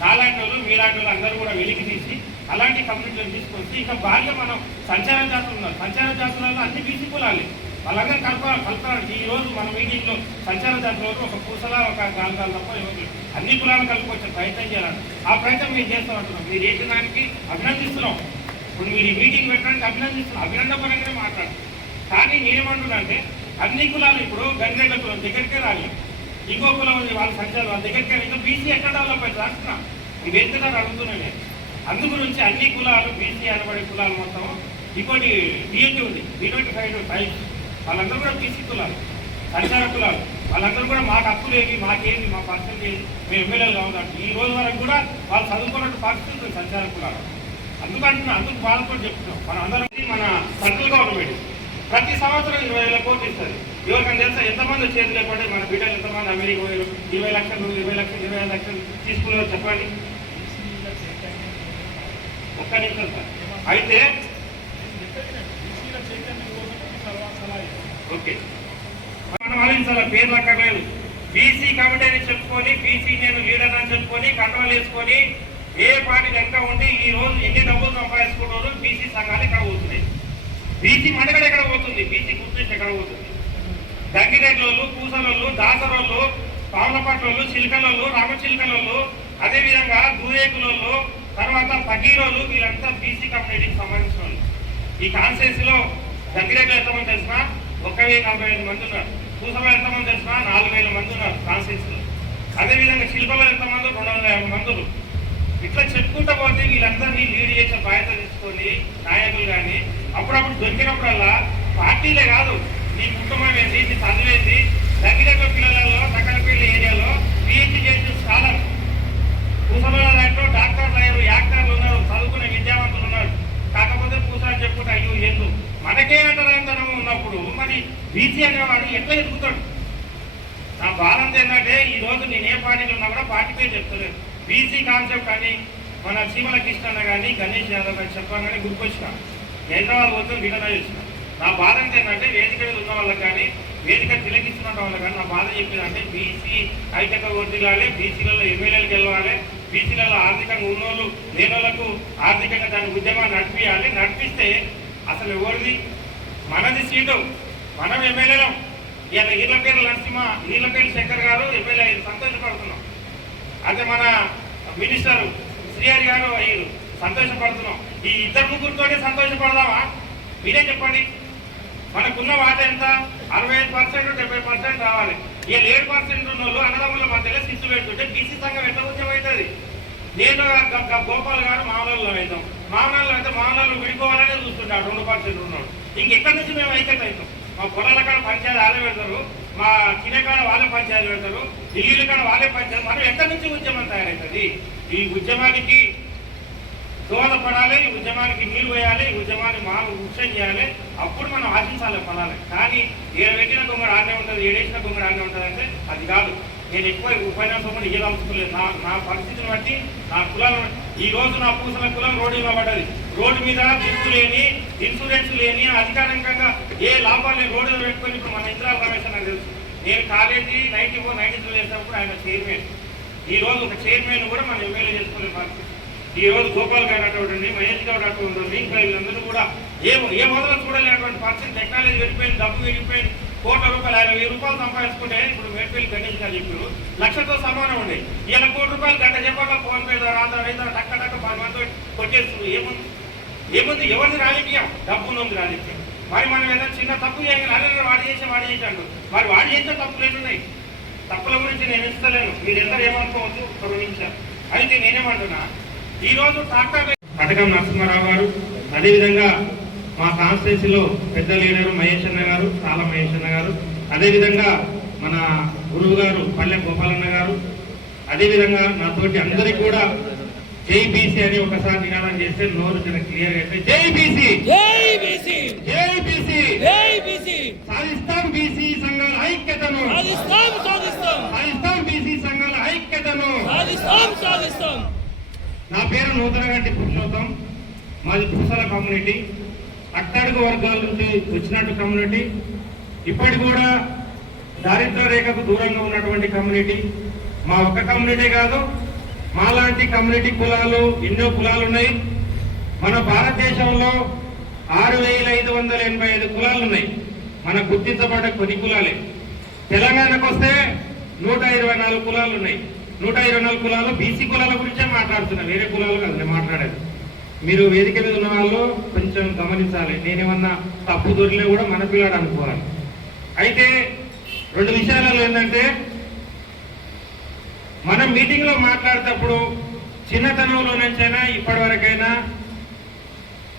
నాలాంటి వాళ్ళు, మీలాంటి వాళ్ళు అందరూ కూడా వెలికి తీసి అలాంటి కమ్యూనిటీలను తీసుకొచ్చి, ఇంకా బాగా మనం సంచార జాతులు ఉన్నారు, సంచార జాతులలో అన్ని బీసీ కులాలే, వాళ్ళందరూ కలపాలి. ఈ రోజు మన మీటింగ్లో సంచార జాతుల ఒక పూసల, ఒక గాంధాలు తప్ప అన్ని కులాలను కలుపుకొచ్చే ప్రయత్నం చేయాలి. ఆ ప్రయత్నం మేము చేస్తామంటున్నాం. మీరు చేసిన దానికి అభినందిస్తున్నాం. ఇప్పుడు మీరు ఈ మీటింగ్ పెట్టడానికి అభినందిస్తున్నాం, అభినందపరంగానే మాట్లాడుతున్నాం. కానీ నేనేమంటున్నా అంటే, అన్ని కులాలు ఇప్పుడు గంగరెడ్ల కులం దగ్గరికే రాలి, ఇంకో కులం వాళ్ళ సంచారం వాళ్ళ దగ్గరికే, ఇంకా బీసీ ఎక్కడ డెవలప్ అవుతుంది అంటున్నా. ఇది ఎందుకంటే అడుగుతున్నాను. అందు గురించి అన్ని కులాలు, బీసీ అనబడే కులాలు మొత్తం, ఇంకోటి డిఎన్టీ ఉంది, D25 వాళ్ళందరూ కూడా బీసీ కులాలు, సంచార కులాలు. వాళ్ళందరూ కూడా మాకు హక్కులు ఏవి, మాకేమి, మా పరిస్థితి ఏది, మేము ఎమ్మెల్యేలు కావద్దంటే ఈ రోజు వరకు కూడా వాళ్ళు చదువుకున్నట్టు పరిస్థితి ఉంటుంది సంచార కులాలు. అందుకు బాధపడి చెప్తున్నాం. మనం అందరం మన సెంట్రల్ గవర్నమెంట్ ప్రతి సంవత్సరం 20,000 కోట్లు ఇస్తుంది. ఎవరికైనా తెలుసా ఎంతమంది చేతులు లేకపోతే మన బిడ్డలు ఎంతమంది అమెరికా పోయారు, 20 లక్షలు 25 లక్షలు తీసుకున్నారు చెప్పండి. ఒక్క నిమిషం సార్. అయితే ఓకే, మనం ఆలోచించాల పేర్లు అక్కర్లేదు. బీసీ కమిటీ అని చెప్పుకొని బీసీ నేను లీడర్ అని చెప్పుకొని కంట్రోల్ వేసుకొని ఏ పార్టీ వెనక ఉండి ఈ రోజు ఎన్ని డబ్బులు సంపాదించుకుంటారు బీసీ సంఘాలు ఎక్కడ పోతున్నాయి, బీసీ మడగడ ఎక్కడ పోతుంది, బీసీ గుర్తించి ఎక్కడ పోతుంది. గంగిరెడ్లోళ్ళు, పూసలోళ్ళు, దాసరోళ్ళు, పావులపట్లోళ్ళు, చిలకలోళ్ళు, రామచిలకలోళ్ళు, అదేవిధంగా దూరేకులోళ్ళు, తర్వాత పగీరోళ్ళు, వీళ్ళంతా బీసీ కమ్యూనిటీకి సంబంధించిన వాళ్ళు. ఈ కాన్స్టిట్యూన్సీలో గంగిరెడ్లు ఎంతమంది తెలిసినా 1045 మంది ఉన్నారు, పూసలో ఎంతమంది తెలిసినా 4000 మంది ఉన్నారు కాన్స్టిట్యూన్సీలో. అదేవిధంగా చిలకలో ఎంతమంది 250 మందులు. ఇట్లా చెప్పుకుంటూ పోతే వీళ్ళందరినీ లీడ్ చేసే బాధ్యత తీసుకొని నాయకులు కానీ అప్పుడప్పుడు దొరికినప్పుడల్లా పార్టీలే కాదు, నీ కుటుంబం ఏంటి, నీ చదివేంటి, దగ్గర పిల్లలలో తక్కలపల్లి ఏరియాలో పిహెచ్డీ చేసిన స్కాలర్, పూసల దాంట్లో డాక్టర్లు అయ్యారు, యాక్టర్లు ఉన్నారు, చదువుకునే విద్యావంతులు ఉన్నారు. కాకపోతే పూసలు చెప్పుకుంటే అయ్యో ఎందుకు మనకే అంతరాంతరం ఉన్నప్పుడు మరి బీసీ అనేవాడు ఎట్లా ఎదుగుతాడు? నా బాధ ఏంటంటే ఈ రోజు నేను ఏ పార్టీలో ఉన్నా కూడా పార్టీ పేరు చెప్తలేదు. బీసీ కాన్సెప్ట్ అని మన సీమల కృష్ణ కానీ గణేష్ యాదవ్ అని చెప్పగానే గుర్తొచ్చిన హైదరాబాద్ పోతే విడుదల చేసిన. నా బాధ ఏంటంటే వేదిక మీద ఉన్న వాళ్ళకి కానీ వేదిక తిలకిస్తున్న వాళ్ళకి కానీ నా బాధ చెప్పిందంటే బీసీ ఐక్యత వర్దిలాలి, బీసీలలో ఎమ్మెల్యేలు గెలవాలి, బీసీలలో ఆర్థికంగా ఉన్నోళ్ళు లేనోళ్లకు ఆర్థికంగా దాని ఉద్యమాన్ని నడిపియాలి. నడిపిస్తే అసలు ఎవరిది మనది సీటు, మనం ఎమ్మెల్యేలం. ఇలా ఈళ్ళపేరు నరసింహ, ఈళ్ళపేరు శంకర్ గారు ఎమ్మెల్యే సంతోషపడుతున్నాం. అదే మన మినిస్టర్ శ్రీహరి గారు అయ్యారు, సంతోషపడుతున్నాం. ఈ ఇద్దరు ముగ్గురితోనే సంతోషపడదామా? మీరే చెప్పండి. మనకున్న వాట ఎంత? 65%, 70% రావాలి. ఇక 7% ఉన్న వాళ్ళు అన్నదమ్ముల మధ్యలో శిస్తు పెడుతుంటే బీసీ సంఘం ఎంత ఉద్యమం అవుతుంది? నేను గోపాల్ గారు మామూలు అవుతాం, మామూలు అయితే మామూలు విడిపోవాలనే చూస్తుంటాడు 2% ఉన్నాడు. ఇంకెక్కడి నుంచి మేము ఐక్యత అవుతాం? మా పొలాల కాడ పంచాయతీ వాళ్ళే పెడతారు, మా కినే కాడ వాళ్ళే పంచాయతీ పెడతారు, ఢిల్లీల కాడ వాళ్ళే పంచాయతీ. మనం ఎక్కడి నుంచి ఉద్యమం తయారవుతుంది? ఈ ఉద్యమానికి దోహదపడాలి, ఈ ఉద్యమానికి నీళ్ళు వేయాలి, ఈ ఉద్యమాన్ని వృక్షం చేయాలి. అప్పుడు మనం ఆశించాలి పడాలి. కానీ పెట్టిన గొంగడు ఆనే ఉంటుంది, ఏడేసిన గొంగడు ఆనే ఉంటుంది అంటే అది కాదు. నేను ఎక్కువ ఉపన్యాసం కూడా ఇవ్వదలుచుకోలేదు. నా పరిస్థితిని బట్టి, నా కులాలను ఈ రోజు నా పూసల కులం రోడ్డు మీద పడ్డది. రోడ్డు మీద దిక్కు లేని, ఇన్సూరెన్స్ లేని, అధికారికంగా ఏ లాభాలు లేని రోడ్డు పెట్టుకొని ఇప్పుడు మన ఇంద్రాల రమేష్ నాకు తెలుసు. నేను కాలేజీ 94, 93 చేసినప్పుడు ఆయన చైర్మన్. ఈ రోజు ఒక చైర్మన్ కూడా మనం ఎమ్మెల్యే చేసుకోలేని పరిస్థితి. ఈ రోజు గోపాల్ గారు అటువంటి, మహేష్ గౌడ్ అటువంటి, ఇంకా వీళ్ళందరూ కూడా ఏ మొదలు చూడలేనటువంటి పరిస్థితి. టెక్నాలజీ వెళ్ళిపోయింది, డబ్బు వెళ్ళిపోయింది. ₹1,00,000, ₹50,000 సంపాదించుకుంటే ఇప్పుడు మేడ్పల్లి గణేష్ గారు చెప్పారు 1,00,000తో సమానం ఉండే. ఇలా ₹1,00,000 గంట చెప్పాక ఫోన్ పే ద్వారా టక్క టక్క 10 మంది కొట్టేస్తుంది. ఏముంది ఎవరిది రాజకీయం? డబ్బు ఉంది రాజకీయం. మరి మనం ఏదైనా చిన్న తప్పు చేయాలి, అదే వాడు చేసాడు. మరి వాడు చేసే తప్పులు ఏంటున్నాయి? తప్పుల గురించి నేను ఇస్తలేను, మీరు ఎందరూ ఏమనుకోవచ్చు ఒక నిమిషం. అయితే నేనేమంటున్నా, ఈ రోజు డాక్టర్ పటకం నరసింహారావు గారు, అదేవిధంగా మా కాన్స్టిట్యూన్సీలో పెద్ద లీడరు మహేష్ అన్న గారు, చాలా మహేష్ అన్న గారు, అదేవిధంగా మన గురువు గారు పల్లె గోపాలన్న గారు, అదేవిధంగా నాతోటి అందరికీ కూడా జై బీసీ అని ఒకసారి నినాదం చేస్తే నోరు చాలా క్లియర్ అయితే జై బీసీ, జై బీసీ, జై బీసీ, జై బీసీ. సాధిస్తాం బీసీ సంఘాల ఐక్యతను, సాధిస్తాం బీసీ సంఘాల ఐక్యతను, సాధిస్తాం. నా పేరు నూతనగంటి పురుషోత్తం. మాది పూసల కమ్యూనిటీ, అట్టడుగు వర్గాల నుంచి వచ్చినట్టు కమ్యూనిటీ, ఇప్పటి కూడా దారిద్ర్య రేఖకు దూరంగా ఉన్నటువంటి కమ్యూనిటీ. మా ఒక్క కమ్యూనిటీ కాదు, మాలాంటి కమ్యూనిటీ కులాలు ఎన్నో కులాలు ఉన్నాయి. మన భారతదేశంలో 6,585 కులాలు ఉన్నాయి. మనకు గుర్తించబడ్డ కొన్ని కులాలే. తెలంగాణకు వస్తే 124 కులాలు ఉన్నాయి. 124 కులాలు బీసీ కులాల గురించే మాట్లాడుతున్నా, వేరే కులాలు కాదు నేను మాట్లాడేది. మీరు వేదిక మీద ఉన్న వాళ్ళు కొంచెం గమనించాలి. నేనేమన్నా తప్పు దొరికినా కూడా మన పిల్లాడు అనుకోవాలి. అయితే 2 విషయాలలో ఏంటంటే, మనం మీటింగ్లో మాట్లాడేటప్పుడు చిన్నతనంలో నుంచైనా ఇప్పటి వరకైనా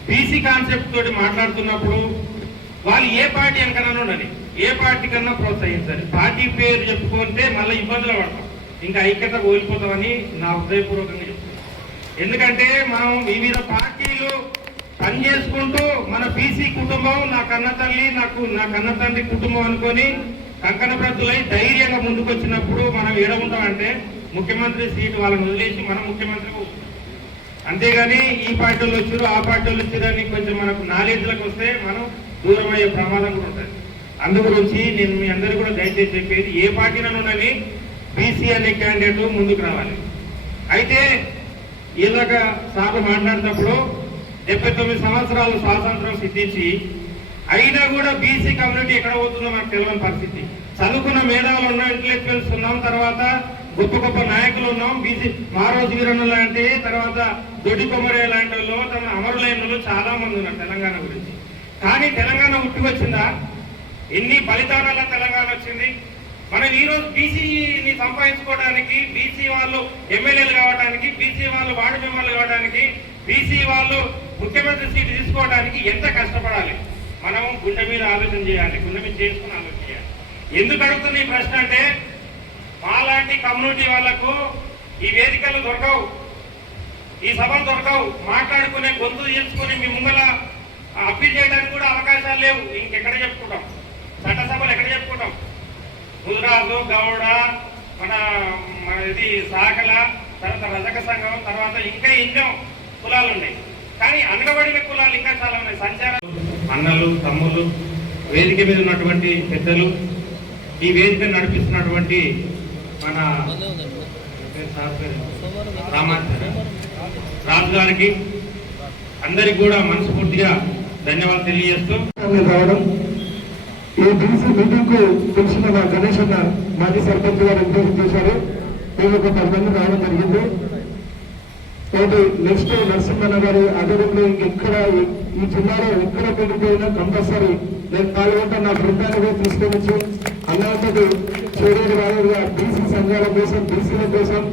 బీసీ కాన్సెప్ట్ తోటి మాట్లాడుతున్నప్పుడు వాళ్ళు ఏ పార్టీ వెనకన్నా ఉండని, ఏ పార్టీ కన్నా ప్రోత్సహించాలి. పార్టీ పేరు చెప్పుకుంటే మళ్ళీ ఇబ్బందులు పడతాం, ఇంకా ఐక్యత కోల్పోతామని నా హృదయపూర్వకంగా చెప్తాను. ఎందుకంటే మనం వివిధ పార్టీలు పనిచేసుకుంటూ మన బీసీ కుటుంబం, నా కన్న తల్లి, నా కన్న తండ్రి కుటుంబం అనుకొని కంకణ ప్రతులై ధైర్యంగా ముందుకు వచ్చినప్పుడు మనం ఏడవుంటామంటే ముఖ్యమంత్రి సీటు వాళ్ళని వదిలేసి మనం ముఖ్యమంత్రిగా వస్తున్నాం. అంతేగాని ఈ పార్టీలు వచ్చారు, ఆ పార్టీలు వచ్చారని కొంచెం మనకు నాలెడ్జ్లకు వస్తే మనం దూరం అయ్యే ప్రమాదం కూడా ఉంటుంది. అందు గురించి నేను మీ అందరికీ కూడా దయచేసి చెప్పేది, ఏ పార్టీలోనని బీసీ అనే క్యాండిడేట్ ముందుకు రావాలి. అయితే ఇలాగ సార్లు మాట్లాడినప్పుడు 79 సంవత్సరాలు స్వాతంత్రం సిద్ధించి అయినా కూడా బీసీ కమ్యూనిటీ ఎక్కడ పోతుందో మనకు తెలియని పరిస్థితి. చదువుకున్న మేధావులు ఉన్నాం, ఇంటలెక్చువల్స్ ఉన్నాం, తర్వాత గొప్ప గొప్ప నాయకులు ఉన్నాం. బీసీ మారోజు వీరన్న లాంటి, తర్వాత దొడ్డి కొమరయ్య లాంటి వాళ్ళు, తమ అమరులైన చాలా మంది ఉన్నారు తెలంగాణ గురించి. కానీ తెలంగాణ ఉట్టుకొచ్చిందా? ఎన్ని బలిదానాల తెలంగాణ వచ్చింది. మనం ఈరోజు బీసీని సంపాదించుకోవడానికి, బీసీ వాళ్ళు ఎమ్మెల్యేలు కావడానికి, బీసీ వాళ్ళు వార్డు మెంబర్లు కావడానికి, బీసీ వాళ్ళు ముఖ్యమంత్రి సీటు తీసుకోవడానికి ఎంత కష్టపడాలి. మనం గుండె మీద ఆలోచన చేయాలి, గుండె మీద చేసుకుని ఆలోచన చేయాలి. ఎందుకు అడుగుతున్న ఈ ప్రశ్న అంటే, మాలాంటి కమ్యూనిటీ వాళ్లకు ఈ వేదికలు దొరకవు, ఈ సభలు దొరకవు, మాట్లాడుకునే గొంతు చేసుకుని మీ ముంగల అప్పీల్ చేయడానికి కూడా అవకాశాలు లేవు. ఇంకెక్కడ చెప్పుకుంటాం? చట్టసభలు ఎక్కడ చెప్పుకుంటాం? గుజరాత్, గౌడ, మన ఇది సాకల, తర్వాత రజక సంఘం, తర్వాత ఇంకా ఎన్నో కులాలు ఉన్నాయి. కానీ అనగబడిన కులాలు ఇంకా చాలా ఉన్నాయి. సంచార అన్నలు, తమ్ములు, వేదిక మీద ఉన్నటువంటి పెద్దలు, ఈ వేదిక నడిపిస్తున్నటువంటి మన రాజు గారికి అందరికి కూడా మనస్ఫూర్తిగా ధన్యవాదాలు తెలియజేస్తూ రావడం. ఈ బీసీ మీటింగ్ కు తెలిసిన మా గణేష్ అన్న మాజీ సర్పంచ్ గారు ఇంటర్వ్యూ చేశారు. మేము ఒక 10 మంది రావడం జరిగింది. కాబట్టి నెక్స్ట్ నరసింహన్న గారి ఆధ్వర్యంలో ఇంకెక్కడ ఈ జిల్లాలో ఎక్కడ పెరిగిపోయినా కంపల్సరీ నేను పాల్గొంటా. నా బృందాన్ని తీసుకొచ్చి అన్నతో చేరేది వారిగా బీసీ సంఘాల కోసం, బీసీల కోసం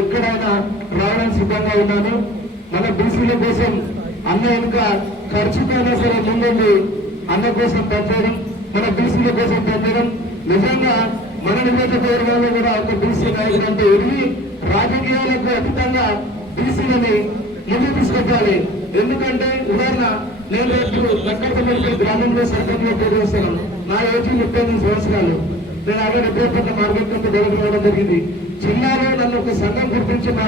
ఎక్కడైనా రావడానికి సిద్ధంగా ఉన్నాను. మన బీసీల కోసం అన్న ఇంకా ఖర్చుకైనా సరే ముందుండి అన్న కోసం పెట్టడం, మన బీసీల కోసం పెట్టడం. నిజంగా మన నియోజకవర్గాల్లో కూడా ఒక బీసీ నాయకుడు అంటే ఎదిగి రాజకీయాలకు అతీతంగా బీసీలని ముందుకు తీసుకొచ్చాలి. ఎందుకంటే ఉదాహరణ, నేను లక్కర్పల్లి గ్రామంలో సర్పంచ్గా పోటీ వస్తున్నాను. నా ఏజ్ 38 సంవత్సరాలు. నేను 60 మార్గంతో గెలవడం జరిగింది. జిల్లాలో నన్ను ఒక సంఘం గుర్తించి, మా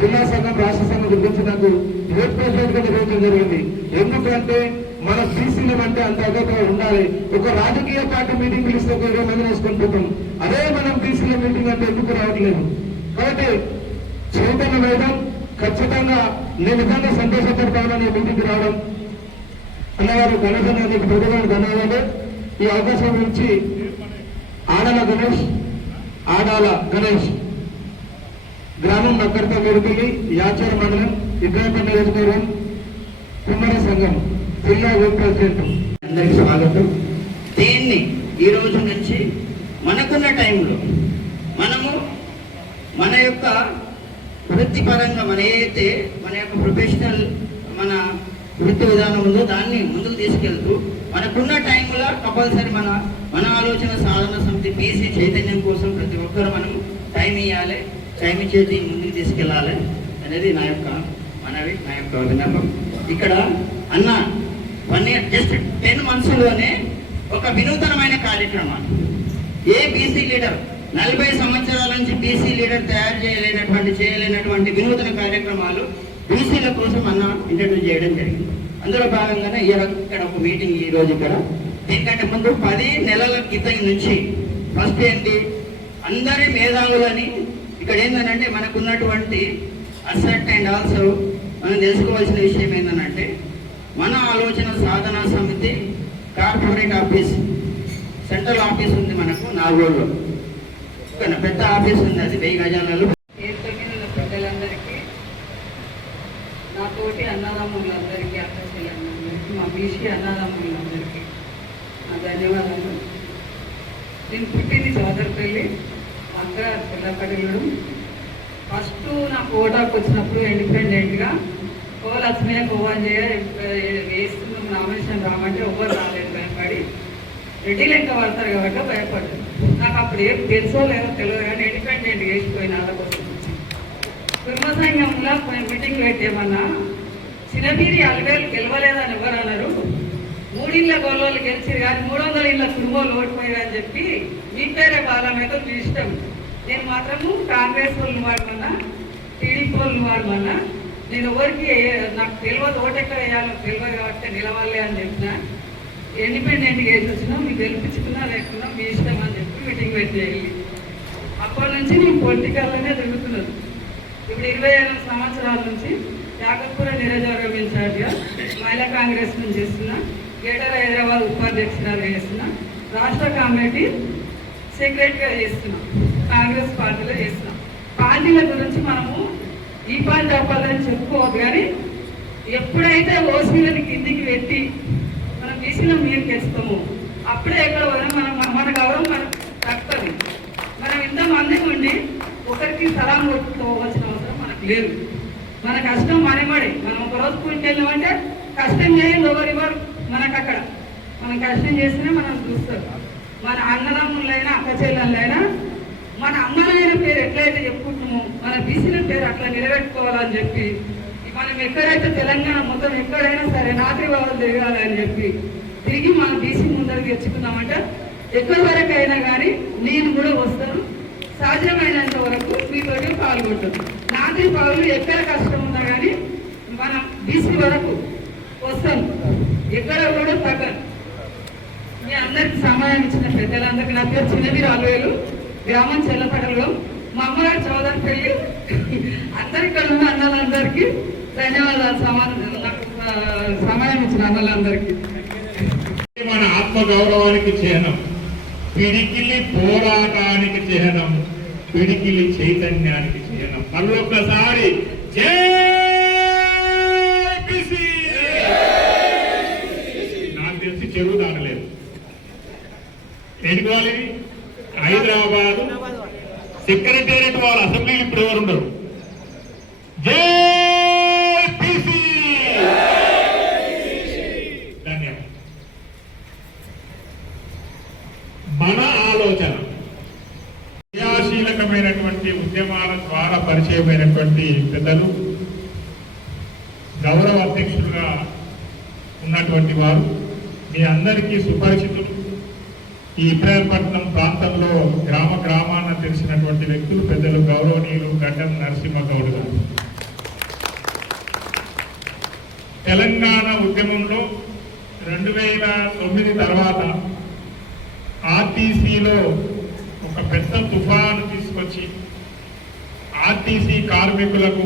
జిల్లా సంఘం, రాష్ట్ర సంఘం గురించి నాకు యూత్ ప్రెసిడెంట్ గా నిర్వహించడం జరిగింది. ఎందుకంటే మన బీసీలం అంటే అంత అగౌరవంగా ఉండాలి. ఒక రాజకీయ పార్టీ మీటింగ్ పిలిస్తే ఒక 20 మందిని వేసుకొని పోతాం. అదే మనం బీసీల మీటింగ్ అంటే ఎందుకు రావట్లేదు? కాబట్టి చైతన్య వేయడం ఖచ్చితంగా నేను నిజంగా సంతోషపడతానని మీటింగ్కి రావడం. అన్నగారు గణేష్ అన్న నీకు ప్రజలను ధన్యవాదాలు. ఈ అవకాశం నుంచి ఆడాల గణేష్ గ్రామం నక్కర్త మెరుపల్లి, యాచర మండలం, ఇబ్రాహింపేట నియోజకవర్గం, కుమ్మర సంఘం జిల్లా యూత్ ప్రెసిడెంట్. అందరికీ స్వాగతం. దీన్ని ఈ రోజు నుంచి మనకున్న టైంలో మనము మన యొక్క వృత్తిపరంగా మన ఏదైతే మన యొక్క ప్రొఫెషనల్ మన వృత్తి విధానం ఉందో దాన్ని ముందుకు తీసుకెళ్తూ మనకున్న టైంలో కంపల్సరీ మన ఆలోచన సాధన సమితి బీసీ చైతన్యం కోసం ప్రతి ఒక్కరు మనం టైం ఇవ్వాలి, టైం ఇచ్చేది ముందుకు తీసుకెళ్ళాలి అనేది నా యొక్క మనవి, నా యొక్క విన్నపం. ఇక్కడ అన్న 1 year జస్ట్ 10 monthsలోనే ఒక వినూతనమైన కార్యక్రమాలు, ఏ బీసీ లీడర్ 40 సంవత్సరాల నుంచి బీసీ లీడర్ చేయలేనటువంటి వినూతన కార్యక్రమాలు బీసీల కోసం అన్న ఇంట్రడ్యూస్ చేయడం జరిగింది. అందులో భాగంగానే ఇక్కడ ఒక మీటింగ్ ఈ రోజు ఇక్కడ. దీనికంటే ముందు 10 నెలల క్రితం నుంచి ఫస్ట్ ఏంటి, అందరి మేధావులని ఇక్కడ ఏంటంటే మనకున్నటువంటి అసెట్ అండ్ ఆల్సో మనం తెలుసుకోవాల్సిన విషయం ఏంటంటే, మన ఆలోచన సాధన సమితి కార్పొరేట్ ఆఫీస్, సెంట్రల్ ఆఫీస్ ఉంది మనకు నాగోల్లో, పెద్ద ఆఫీస్ ఉంది, అది 1000 గజాలలో. పెద్దలందరికీ, నా తోటి అన్నదమ్ములందరికీ, అక్కచెల్లెలందరికీ, మా బీసీ అన్నదమ్ములందరికీ నా ధన్యవాదాలు. నేను పుట్టింది చౌదరిపల్లి, అక్క పిల్లపల్లిలో. ఫస్ట్ నాకు ఓటాకు వచ్చినప్పుడు ఇండిపెండెంట్గా లక్ష్మయ్య కోవాంజయ్య వేస్తున్నాం నామినేషన్ రామంటే ఎవరు రాలేదు, భయపడి రెడ్డి లెక్క పడతారు కాబట్టి భయపడ్డారు. నాకు అప్పుడు ఏం తెలుసో లేదో తెలియదు కానీ ఇండిపెండెంట్ వేసిపోయిన వాళ్ళ కోసం కుటుంబ సంఘంలో మీటింగ్ పెట్టేమన్నా చిన్నబీరి అలవేలు గెలవలేదని ఎవరు అన్నారు, 3 ఇళ్ళ గోళ్ళు గెలిచారు కానీ 300 ఇళ్ళ కుటుంబాలు ఓడిపోయారని చెప్పి మీ పేరే బాలమైతే మీ ఇష్టం. నేను మాత్రము కాంగ్రెస్ వాళ్ళని వాడమన్నా, టీడీపీ వాళ్ళని వాడమన్నా, నేను ఎవరికి నాకు తెలియదు, ఓటెక్కడ వేయాలో తెలియదు కాబట్టి నిలవాలి అని చెప్పిన. ఇండిపెండెంట్గా వేసి వచ్చినా మీకు గెలిపించుకున్నా లేకున్నా మీ ఇష్టం అని చెప్పి మీటింగ్ పెట్టేయాలి. అప్పటి నుంచి నేను పొలిటికల్లోనే తిరుగుతున్నాను. ఇప్పుడు 28 సంవత్సరాల నుంచి యాకత్పుర నియోజకవర్గం ఇన్ఛార్జిగా మహిళా కాంగ్రెస్ నుంచి చేస్తున్నా, గ్రేటర్ హైదరాబాద్ ఉపాధ్యక్షురాలుగా చేస్తున్నా, రాష్ట్ర కమిటీ సెక్రటరీగా చేస్తున్నాం, కాంగ్రెస్ పార్టీలో చేస్తున్నాం. పార్టీల గురించి మనము ఈ పార్టీ అవ్వాలని చెప్పుకోవద్దు, కానీ ఎప్పుడైతే ఓసీలను కిందికి పెట్టి మనం బీసీలో మీదకి వేస్తాము అప్పుడే ఎక్కడ పోయినా మన గౌరవం మనకు తక్కువ. మనం ఇంతమంది ఉండి ఒకరికి సలాం కొట్టుకోవాల్సిన అవసరం మనకు లేదు. మన కష్టం మనమడి. మనం ఒకరోజు కూలికి వెళ్ళామంటే కష్టం చేయండి ఎవరివ్వరు మనకు అక్కడ. మనం కష్టం చేస్తేనే మనం చూస్తారు. మన అన్నదమ్ములైనా అక్క చెల్లెళ్ళైనా మన అమ్మలైన పేరు ఎట్లయితే చెప్పుకుంటున్నామో మన బీసీల పేరు అట్లా నిలబెట్టుకోవాలని చెప్పి మనం ఎక్కడైతే తెలంగాణ మొత్తం ఎక్కడైనా సరే నాటి వాళ్ళు తిరగాలని చెప్పి తిరిగి మనం బీసీ ముందరికి తెచ్చుకున్నామంటే ఎక్కడి వరకు అయినా కానీ నేను కూడా వస్తాను. సాధ్యమైనంత వరకు మీతోటి పాల్గొంటాను. నాటి పౌరులు ఎక్కడ కష్టం ఉన్నా కానీ మనం బీసీ వరకు వస్తాను, ఎక్కడ కూడా తగ్గను. మీ అందరికి సమయం ఇచ్చిన పెద్దలందరికీ నా పేరు చిన్నవీరు అలవేలు, గ్రామం చెల్లపడలో, మా అమ్మగారు చౌదరి పెళ్లి. అందరికీ ఉన్న అన్నలందరికీ ధన్యవాదాలు. సమయం ఇచ్చిన అన్నలందరికీ మన ఆత్మగౌరవానికి చిహ్నం, పిడికిలి పోరాటానికి చిహ్నం, పిడికిలి చైతన్యానికి చిహ్నం. మళ్ళొక్కసారి నాకు తెలిసి చెరువు దానలేదు. ఎన్నుకోవాలి హైదరాబాద్ సెక్రటేరియట్ వాళ్ళ అసెంబ్లీలు ఇప్పుడు ఎవరు ఉండరు. జేపీసీ ధన్యవాదాలు. మన ఆలోచన క్రియాశీలకమైనటువంటి ఉద్యమాల ద్వారా పరిచయమైనటువంటి పెద్దలు, గౌరవ అధ్యక్షులుగా ఉన్నటువంటి వారు, మీ అందరికీ సుపరిచితులు. ఈ ఇబ్రాహీంపట్నం ప్రాంతంలో గ్రామ గ్రామాన తెలిసినటువంటి వ్యక్తులు పెద్దలు గౌరవనీయులు గడ్డం నరసింహగౌడ్ గారు. తెలంగాణ ఉద్యమంలో 2009 తర్వాత ఆర్టీసీలో ఒక పెద్ద తుఫాను తీసుకొచ్చి ఆర్టీసీ కార్మికులకు